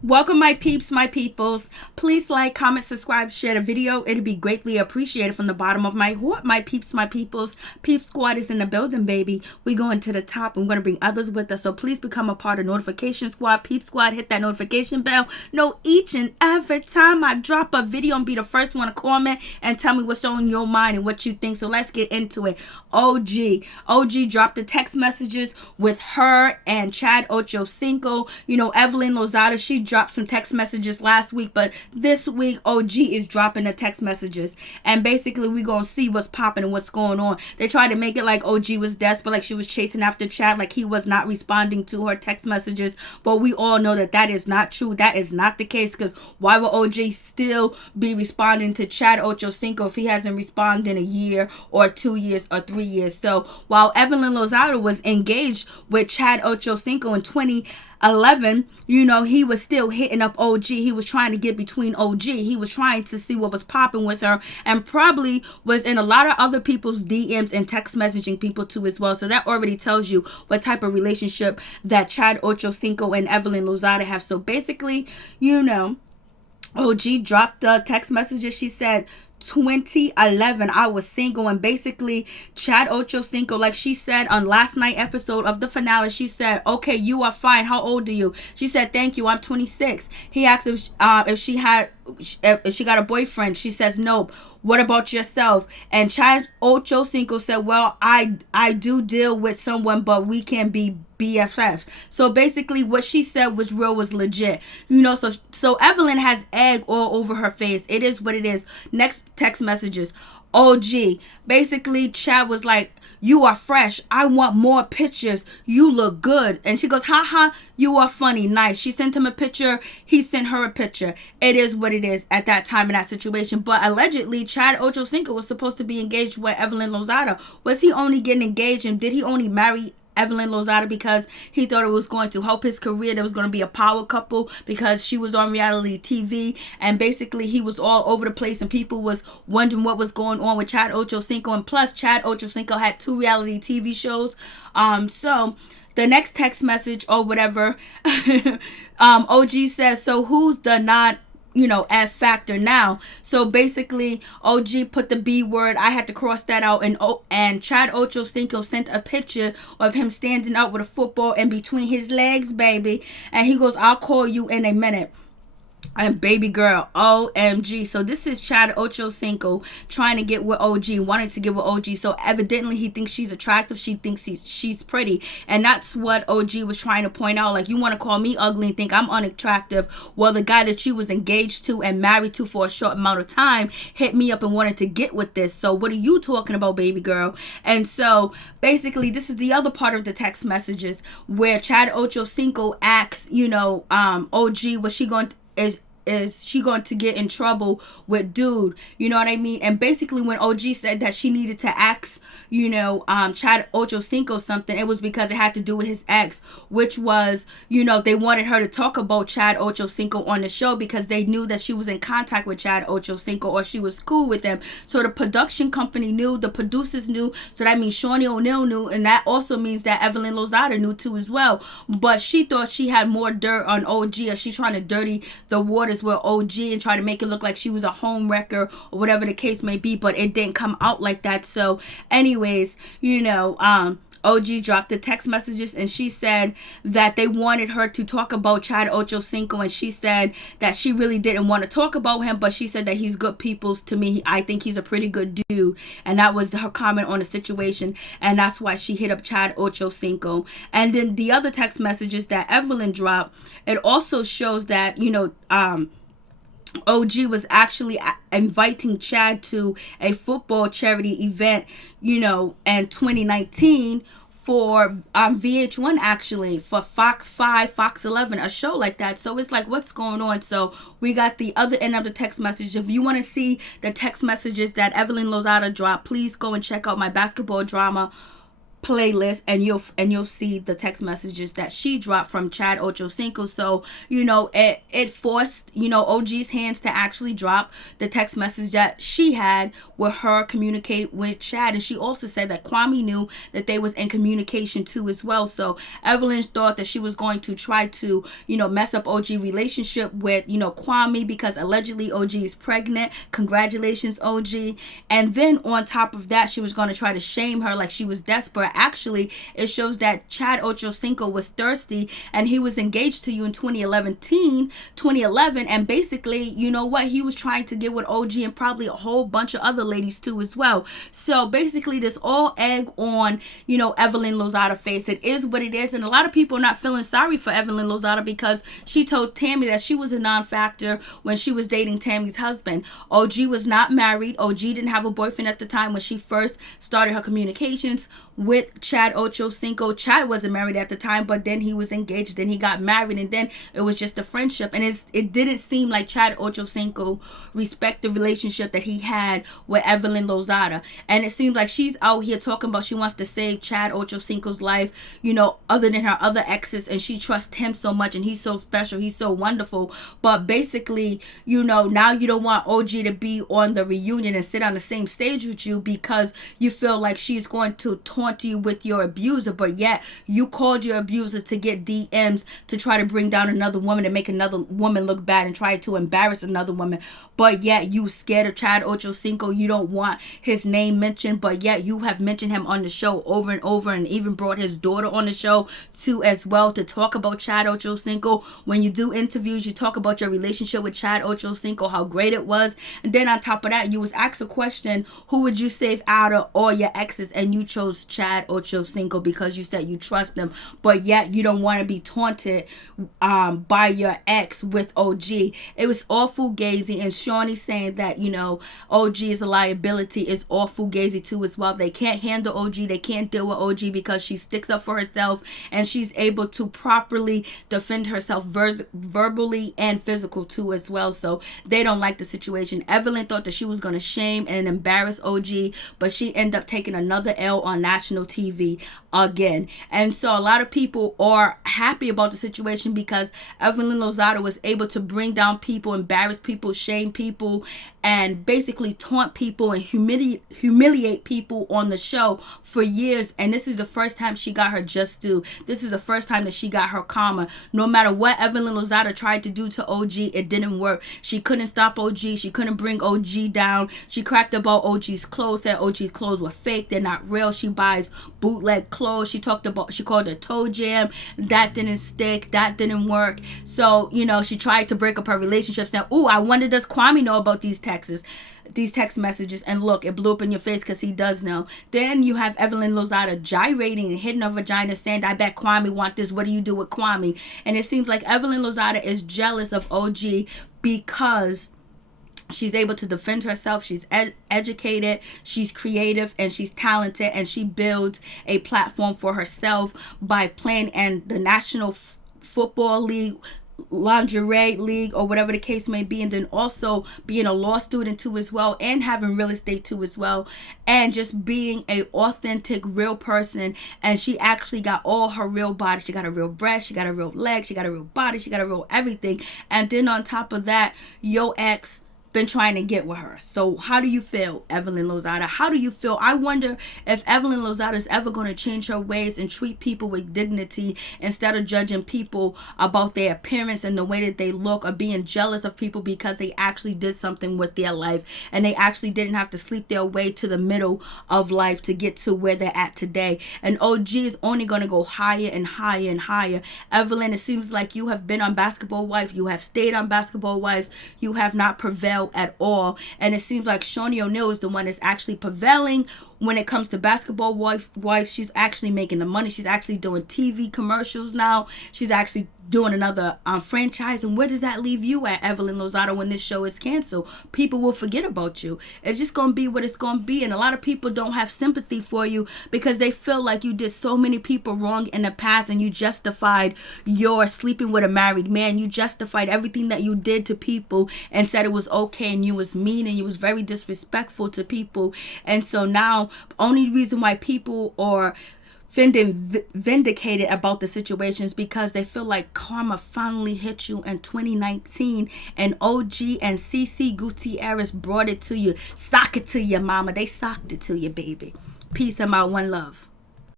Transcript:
Welcome, my peeps, my peoples. Please like, comment, subscribe, share the video. It'd be greatly appreciated from the bottom of my heart, my peeps, my peoples. Peep Squad is in the building, baby. We going to the top. I'm going to bring others with us. So please become a part of Notification Squad. Peep Squad, hit that notification bell. Know each and every time I drop a video and be the first one to comment and tell me what's on your mind and what you think. So let's get into it. OG dropped the text messages with her and Chad Ochocinco. Evelyn Lozada, she dropped some text messages last week, but this week OG is dropping the text messages, and basically we gonna see what's popping and what's going on. They tried to make it like OG was desperate, like she was chasing after Chad, like he was not responding to her text messages, but we all know that is not true. That is not the case, because why would OG still be responding to Chad Ochocinco if he hasn't responded in a year or 2 years or 3 years? So while Evelyn Lozada was engaged with Chad Ochocinco in 2011, he was still hitting up OG. He was trying to get between OG. He was trying to see what was popping with her, and probably was in a lot of other people's DMs and text messaging people too as well. So that already tells you what type of relationship that Chad Ochocinco and Evelyn Lozada have. So basically, OG dropped the text messages. She said, 2011 I was single, and basically Chad Ochocinco, like she said on last night episode of the finale, she said, okay, you are fine, how old are you? She said, thank you, I'm 26. He asked if she got a boyfriend. She says, nope. What about yourself? And Chad Ochocinco said, well, I do deal with someone, but we can be BFFs. So basically what she said was real, was legit. So Evelyn has egg all over her face. It is what it is. Next text messages. OG. Basically Chad was like, you are fresh. I want more pictures. You look good. And she goes, haha, you are funny. Nice. She sent him a picture. He sent her a picture. It is what it is at that time in that situation. But allegedly, Chad Ochocinco was supposed to be engaged with Evelyn Lozada. Was he only getting engaged, and did he only marry Evelyn Lozada because he thought it was going to help his career? There was going to be a power couple because she was on reality TV, and basically he was all over the place, and people was wondering what was going on with Chad Ochocinco. And plus, Chad Ochocinco had 2 reality TV shows. So the next text message or whatever, OG says, so who's the not F factor now? So basically OG put the B word. I had to cross that out, and Chad Ochocinco sent a picture of him standing up with a football in between his legs, baby, and he goes, I'll call you in a minute. And baby girl, OMG. So this is Chad Ochocinco trying to get with OG, wanting to get with OG. So evidently he thinks she's attractive. She thinks she's pretty. And that's what OG was trying to point out. Like, you want to call me ugly and think I'm unattractive? Well, the guy that you was engaged to and married to for a short amount of time hit me up and wanted to get with this. So what are you talking about, baby girl? And so basically this is the other part of the text messages where Chad Ochocinco asks, OG, was she going to, is she going to get in trouble with dude? You know what I mean? And basically when OG said that she needed to ask, Chad Ochocinco something, it was because it had to do with his ex, which was, they wanted her to talk about Chad Ochocinco on the show because they knew that she was in contact with Chad Ochocinco, or she was cool with him. So the production company knew, the producers knew, so that means Shawnee O'Neal knew, and that also means that Evelyn Lozada knew too as well. But she thought she had more dirt on OG, or she trying to dirty the waters with OG and try to make it look like she was a home wrecker or whatever the case may be, but it didn't come out like that. So anyways, OG dropped the text messages, and she said that they wanted her to talk about Chad Ochocinco, and she said that she really didn't want to talk about him, but she said that he's good peoples to me. I think he's a pretty good dude, and that was her comment on the situation, and that's why she hit up Chad Ochocinco. And then the other text messages that Evelyn dropped, it also shows that OG was actually inviting Chad to a football charity event, in 2019 for VH1, actually, for Fox 5, Fox 11, a show like that. So it's like, what's going on? So we got the other end of the text message. If you want to see the text messages that Evelyn Lozada dropped, please go and check out my basketball drama playlist, and you'll see the text messages that she dropped from Chad Ochocinco. So it forced OG's hands to actually drop the text message that she had with her communicate with Chad. And she also said that Kwame knew that they was in communication too as well. So Evelyn thought that she was going to try to mess up OG relationship with Kwame, because allegedly OG is pregnant. Congratulations, OG. And then on top of that, she was going to try to shame her like she was desperate. Actually, it shows that Chad Ochocinco was thirsty, and he was engaged to you in 2011, and basically, he was trying to get with OG and probably a whole bunch of other ladies too as well. So basically, this all egg on Evelyn Lozada face. It is what it is, and a lot of people are not feeling sorry for Evelyn Lozada, because she told Tammy that she was a non-factor when she was dating Tammy's husband. OG was not married. OG didn't have a boyfriend at the time when she first started her communications with Chad Ochocinco. Chad wasn't married at the time, but then he was engaged, then he got married, and then it was just a friendship. And it didn't seem like Chad Ochocinco respect the relationship that he had with Evelyn Lozada. And it seems like she's out here talking about she wants to save Chad Ochocinco's life, other than her other exes, and she trusts him so much, and he's so special, he's so wonderful. But basically, now you don't want OG to be on the reunion and sit on the same stage with you, because you feel like she's going to taunt you with your abuser, but yet you called your abuser to get DMs to try to bring down another woman and make another woman look bad and try to embarrass another woman, but yet you scared of Chad Ochocinco. You don't want his name mentioned, but yet you have mentioned him on the show over and over, and even brought his daughter on the show too as well to talk about Chad Ochocinco. When you do interviews, you talk about your relationship with Chad Ochocinco, how great it was, and then on top of that, you was asked a question, who would you save out of all your exes, and you chose Chad Ochocinco because you said you trust them, but yet you don't want to be taunted by your ex with OG. It was all fugazi, and Shawnee saying that OG is a liability is all fugazi too as well. They can't handle OG, they can't deal with OG because she sticks up for herself, and she's able to properly defend herself verbally and physical too as well. So they don't like the situation. Evelyn thought that she was going to shame and embarrass OG, but she ended up taking another L on national TV again. And so a lot of people are happy about the situation, because Evelyn Lozada was able to bring down people, embarrass people, shame people, and basically taunt people and humiliate people on the show for years. And this is the first time she got her just due. This is the first time that she got her karma. No matter what Evelyn Lozada tried to do to OG, it didn't work. She couldn't stop OG. She couldn't bring OG down. She cracked about OG's clothes, said OG's clothes were fake, they're not real. She buys bootleg clothes. She called it toe jam. That didn't stick. That didn't work. So she tried to break up her relationship, saying, "Ooh, I wonder, does Kwame know about these text messages?" And look, it blew up in your face, because he does know. Then you have Evelyn Lozada gyrating and hitting her vagina, saying, "I bet Kwame want this. What do you do with Kwame?" And it seems like Evelyn Lozada is jealous of OG because she's able to defend herself. She's educated, she's creative, and she's talented, and she builds a platform for herself by playing in the National Football League, lingerie league, or whatever the case may be, and then also being a law student too as well, and having real estate too as well, and just being a authentic real person. And she actually got all her real body. She got a real breast, she got a real leg, she got a real body, she got a real everything. And then on top of that, your ex been trying to get with her. So how do you feel, Evelyn Lozada? How do you feel? I wonder if Evelyn Lozada is ever going to change her ways and treat people with dignity, instead of judging people about their appearance and the way that they look, or being jealous of people because they actually did something with their life, and they actually didn't have to sleep their way to the middle of life to get to where they're at today. And OG is only going to go higher and higher and higher. Evelyn, it seems like you have been on Basketball Wives. You have stayed on Basketball Wives. You have not prevailed at all, and it seems like Shawnee O'Neal is the one that's actually prevailing when it comes to Basketball Wives. She's actually making the money. She's actually doing TV commercials now. She's actually doing another franchise. And where does that leave you at, Evelyn Lozada, when this show is canceled? People will forget about you. It's just going to be what it's going to be. And a lot of people don't have sympathy for you, because they feel like you did so many people wrong in the past, and you justified your sleeping with a married man. You justified everything that you did to people and said it was okay, and you was mean, and you was very disrespectful to people. And so now, only reason why people are feeling vindicated about the situations because they feel like karma finally hit you in 2019 and OG and CC Gutierrez brought it to you. Sock it to your mama. They socked it to you, baby. Peace and my one love.